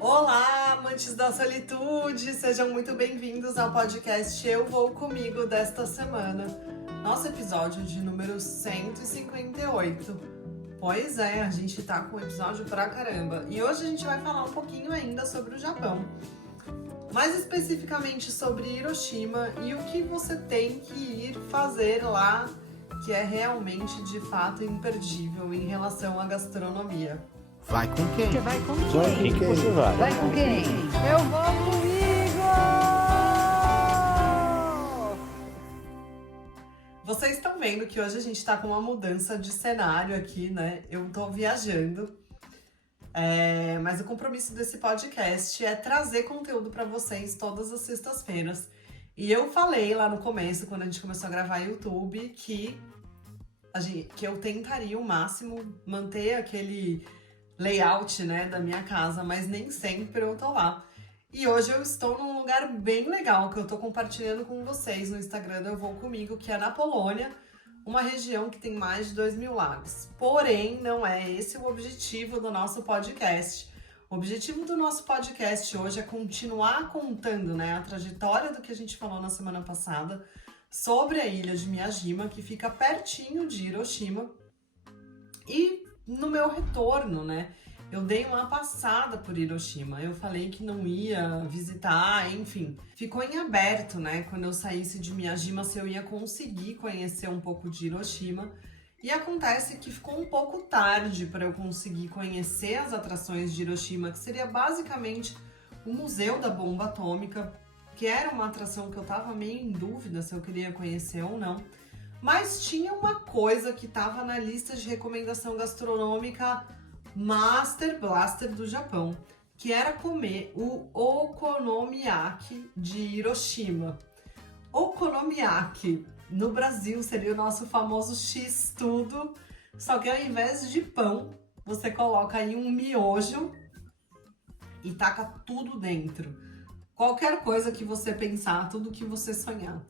Olá, amantes da solitude! Sejam muito bem-vindos ao podcast Eu Vou Comigo desta semana. Nosso episódio de número 158. Pois é, a gente tá com um episódio pra caramba. E hoje a gente vai falar um pouquinho ainda sobre o Japão. Mais especificamente sobre Hiroshima e o que você tem que ir fazer lá, que é realmente, de fato, imperdível em relação à gastronomia. Vai com quem? Você vai com Vai quem? com quem você vai? Vai com quem? Eu vou comigo! Vocês estão vendo que hoje a gente tá com uma mudança de cenário aqui, né? Eu tô viajando, mas o compromisso desse podcast é trazer conteúdo pra vocês todas as sextas-feiras. E eu falei lá no começo, quando a gente começou a gravar YouTube, que eu tentaria o máximo manter aquele layout, né, da minha casa, mas nem sempre eu tô lá. E hoje eu estou num lugar bem legal que eu tô compartilhando com vocês no Instagram do Eu Vou Comigo, que é na Polônia, uma região que tem mais de 2.000 lagos. Porém, não é esse o objetivo do nosso podcast. O objetivo do nosso podcast hoje é continuar contando, né, a trajetória do que a gente falou na semana passada sobre a ilha de Miyajima, que fica pertinho de Hiroshima. E no meu retorno, né, eu dei uma passada por Hiroshima. Eu falei que não ia visitar, enfim. Ficou em aberto, né, quando eu saísse de Miyajima, se eu ia conseguir conhecer um pouco de Hiroshima. E acontece que ficou um pouco tarde para eu conseguir conhecer as atrações de Hiroshima, que seria basicamente o Museu da Bomba Atômica, que era uma atração que eu tava meio em dúvida se eu queria conhecer ou não. Mas tinha uma coisa que estava na lista de recomendação gastronômica Master Blaster do Japão, que era comer o Okonomiyaki de Hiroshima. Okonomiyaki no Brasil seria o nosso famoso X-tudo, só que ao invés de pão, você coloca aí um miojo e taca tudo dentro. Qualquer coisa que você pensar, tudo que você sonhar.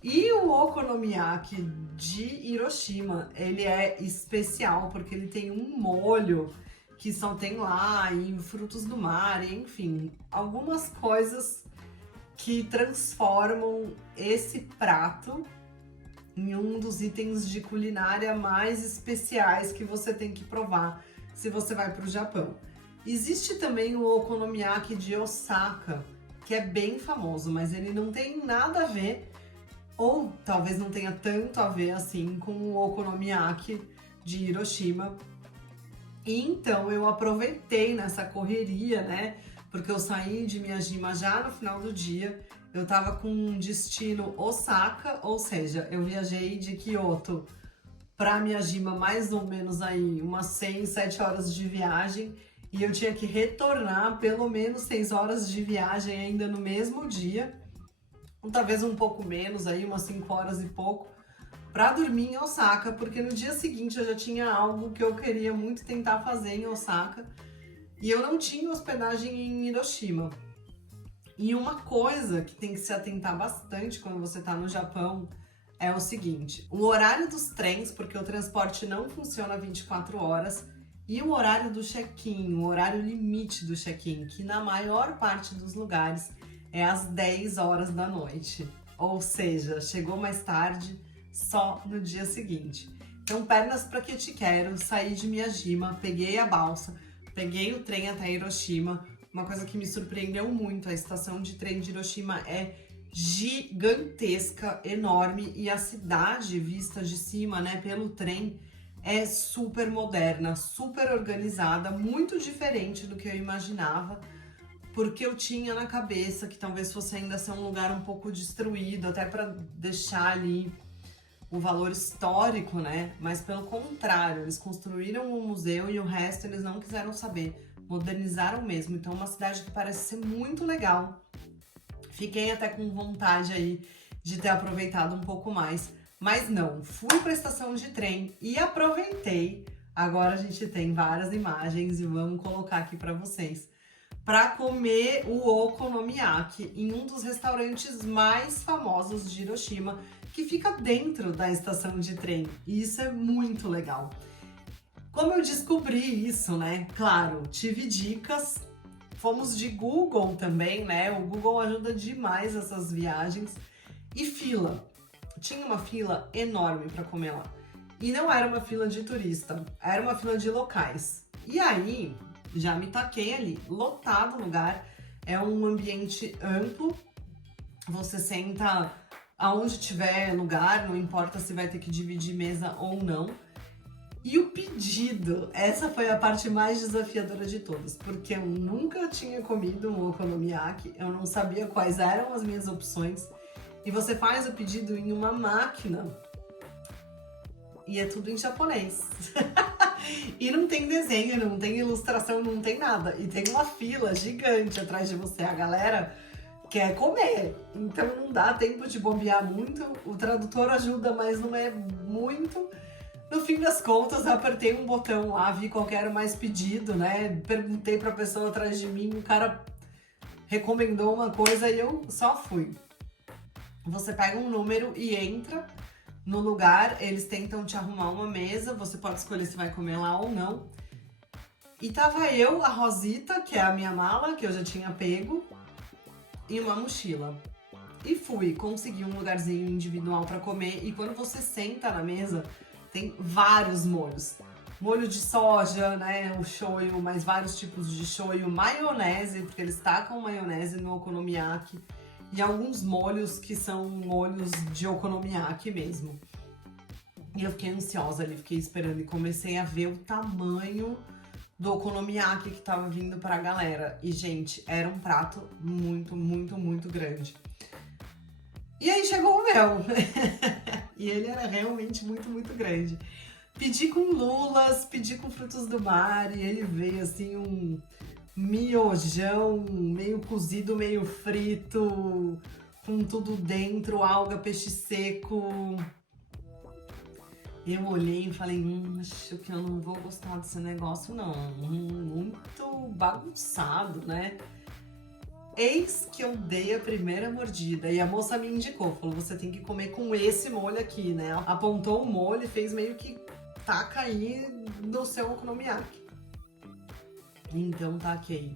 E o Okonomiyaki de Hiroshima, ele é especial porque ele tem um molho que só tem lá, e frutos do mar, enfim, algumas coisas que transformam esse prato em um dos itens de culinária mais especiais que você tem que provar se você vai para o Japão. Existe também o Okonomiyaki de Osaka, que é bem famoso, mas ele não tem nada a ver, ou talvez não tenha tanto a ver assim com o Okonomiyaki de Hiroshima. E então eu aproveitei nessa correria, né? Porque eu saí de Miyajima já no final do dia. Eu tava com um destino Osaka, ou seja, eu viajei de Kyoto para Miyajima mais ou menos aí umas 6, 7 horas de viagem. E eu tinha que retornar pelo menos 6 horas de viagem ainda no mesmo dia. Ou talvez um pouco menos, aí umas 5 horas e pouco, para dormir em Osaka, porque no dia seguinte eu já tinha algo que eu queria muito tentar fazer em Osaka e eu não tinha hospedagem em Hiroshima. E uma coisa que tem que se atentar bastante quando você tá no Japão é o seguinte: o horário dos trens, porque o transporte não funciona 24 horas, e o horário do check-in, o horário limite do check-in, que na maior parte dos lugares é às 10 horas da noite. Ou seja, chegou mais tarde, só no dia seguinte. Então, pernas para que te quero, saí de Miyajima, peguei a balsa, peguei o trem até Hiroshima. Uma coisa que me surpreendeu muito, a estação de trem de Hiroshima é gigantesca, enorme, e a cidade vista de cima, né, pelo trem, é super moderna, super organizada, muito diferente do que eu imaginava, porque eu tinha na cabeça que talvez fosse ainda ser um lugar um pouco destruído, até para deixar ali o valor histórico, né? Mas pelo contrário, eles construíram um museu e o resto eles não quiseram saber, modernizaram mesmo. Então é uma cidade que parece ser muito legal. Fiquei até com vontade aí de ter aproveitado um pouco mais, mas não, fui para a estação de trem e aproveitei. Agora a gente tem várias imagens e vamos colocar aqui para vocês, para comer o Okonomiyaki em um dos restaurantes mais famosos de Hiroshima, que fica dentro da estação de trem. E isso é muito legal. Como eu descobri isso, né? Claro, tive dicas fomos de Google também, né? O Google ajuda demais essas viagens. E fila. Tinha uma fila enorme para comer lá. E não era uma fila de turista, era uma fila de locais. E aí, já me taquei ali, lotado o lugar. É um ambiente amplo. Você senta aonde tiver lugar, não importa se vai ter que dividir mesa ou não. E o pedido, essa foi a parte mais desafiadora de todas, porque eu nunca tinha comido um okonomiyaki, eu não sabia quais eram as minhas opções. E você faz o pedido em uma máquina e é tudo em japonês. E não tem desenho, não tem ilustração, não tem nada. E tem uma fila gigante atrás de você, a galera quer comer, então não dá tempo de bobear muito. O tradutor ajuda, mas não é muito. No fim das contas, eu apertei um botão lá, vi qual que era o mais pedido, né? Perguntei pra pessoa atrás de mim, o cara recomendou uma coisa e eu só fui. Você pega um número e entra no lugar, eles tentam te arrumar uma mesa, você pode escolher se vai comer lá ou não. E tava eu, a Rosita, que é a minha mala, que eu já tinha pego, e uma mochila. E fui, consegui um lugarzinho individual para comer. E quando você senta na mesa, tem vários molhos. Molho de soja, né, o shoyu, mas vários tipos de shoyu, maionese, porque eles tacam maionese no okonomiyaki. E alguns molhos que são molhos de okonomiyaki mesmo. E eu fiquei ansiosa ali, fiquei esperando e comecei a ver o tamanho do okonomiyaki que tava vindo pra galera. E, gente, era um prato muito, muito, muito grande. E aí chegou o meu. E ele era realmente muito, muito grande. Pedi com lulas, pedi com frutos do mar e ele veio assim um miojão, meio cozido, meio frito, com tudo dentro, alga, peixe seco. Eu olhei e falei, acho que eu não vou gostar desse negócio não, muito bagunçado, né? Eis que eu dei a primeira mordida e a moça me indicou, falou, você tem que comer com esse molho aqui, né? Apontou o molho e fez meio que taca aí no seu okonomiyaki. Então taquei.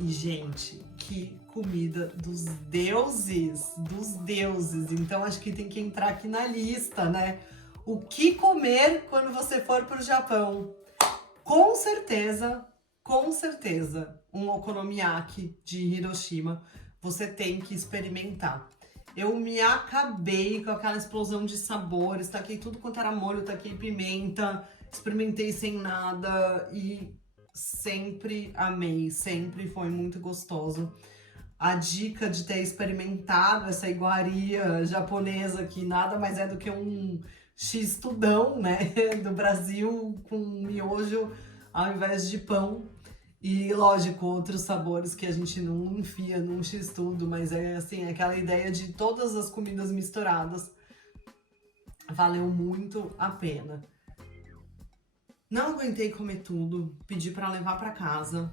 E, gente, que comida dos deuses, dos deuses. Então acho que tem que entrar aqui na lista, né? O que comer quando você for pro Japão? Com certeza, um okonomiyaki de Hiroshima você tem que experimentar. Eu me acabei com aquela explosão de sabores, taquei tudo quanto era molho, taquei pimenta, experimentei sem nada e sempre amei, sempre foi muito gostoso. A dica de ter experimentado essa iguaria japonesa, que nada mais é do que um x-tudão, né, do Brasil com miojo ao invés de pão. E, lógico, outros sabores que a gente não enfia num x-tudo, mas é assim, aquela ideia de todas as comidas misturadas. Valeu muito a pena. Não aguentei comer tudo, pedi pra levar pra casa.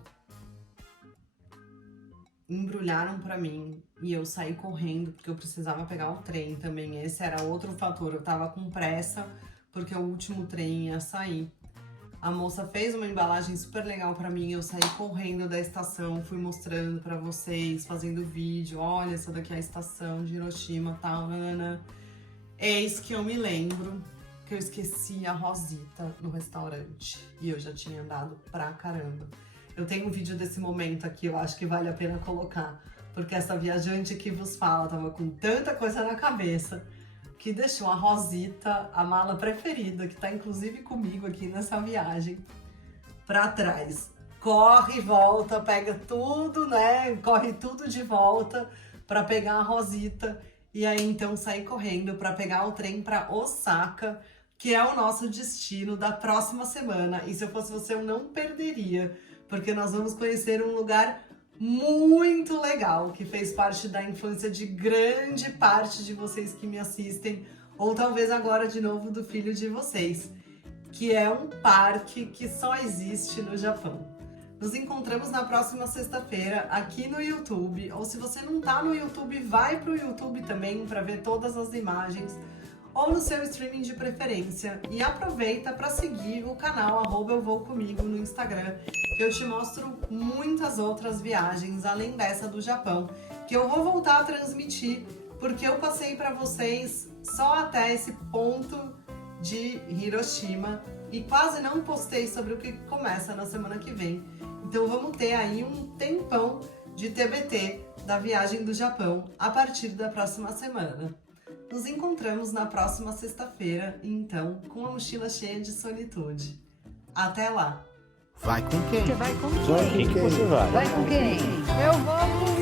Embrulharam pra mim e eu saí correndo porque eu precisava pegar o trem também. Esse era outro fator, eu tava com pressa porque o último trem ia sair. A moça fez uma embalagem super legal pra mim, eu saí correndo da estação, fui mostrando pra vocês, fazendo vídeo. Olha, essa daqui é a estação de Hiroshima, tal, nanana. Eis que eu me lembro que eu esqueci a Rosita no restaurante e eu já tinha andado pra caramba. Eu tenho um vídeo desse momento aqui, eu acho que vale a pena colocar, porque essa viajante que vos fala tava com tanta coisa na cabeça que deixou a Rosita, a mala preferida, que tá inclusive comigo aqui nessa viagem, pra trás. Corre e volta, pega tudo, né? Corre tudo de volta pra pegar a Rosita. E aí, então, saí correndo pra pegar o trem pra Osaka, que é o nosso destino da próxima semana. E se eu fosse você, eu não perderia, porque nós vamos conhecer um lugar muito legal, que fez parte da infância de grande parte de vocês que me assistem, ou talvez agora de novo do filho de vocês, que é um parque que só existe no Japão. Nos encontramos na próxima sexta-feira aqui no YouTube, ou se você não tá no YouTube, vai pro YouTube também para ver todas as imagens, ou no seu streaming de preferência, e aproveita para seguir o canal @eu vou comigo no Instagram que eu te mostro muitas outras viagens além dessa do Japão, que eu vou voltar a transmitir, porque eu passei para vocês só até esse ponto de Hiroshima e quase não postei sobre o que começa na semana que vem. Então vamos ter aí um tempão de TBT da viagem do Japão a partir da próxima semana. Nos encontramos na próxima sexta-feira, então, com a mochila cheia de solitude. Até lá! Vai com quem? Você vai com Vai, quem? quem que você vai? Vai com quem? Eu vou com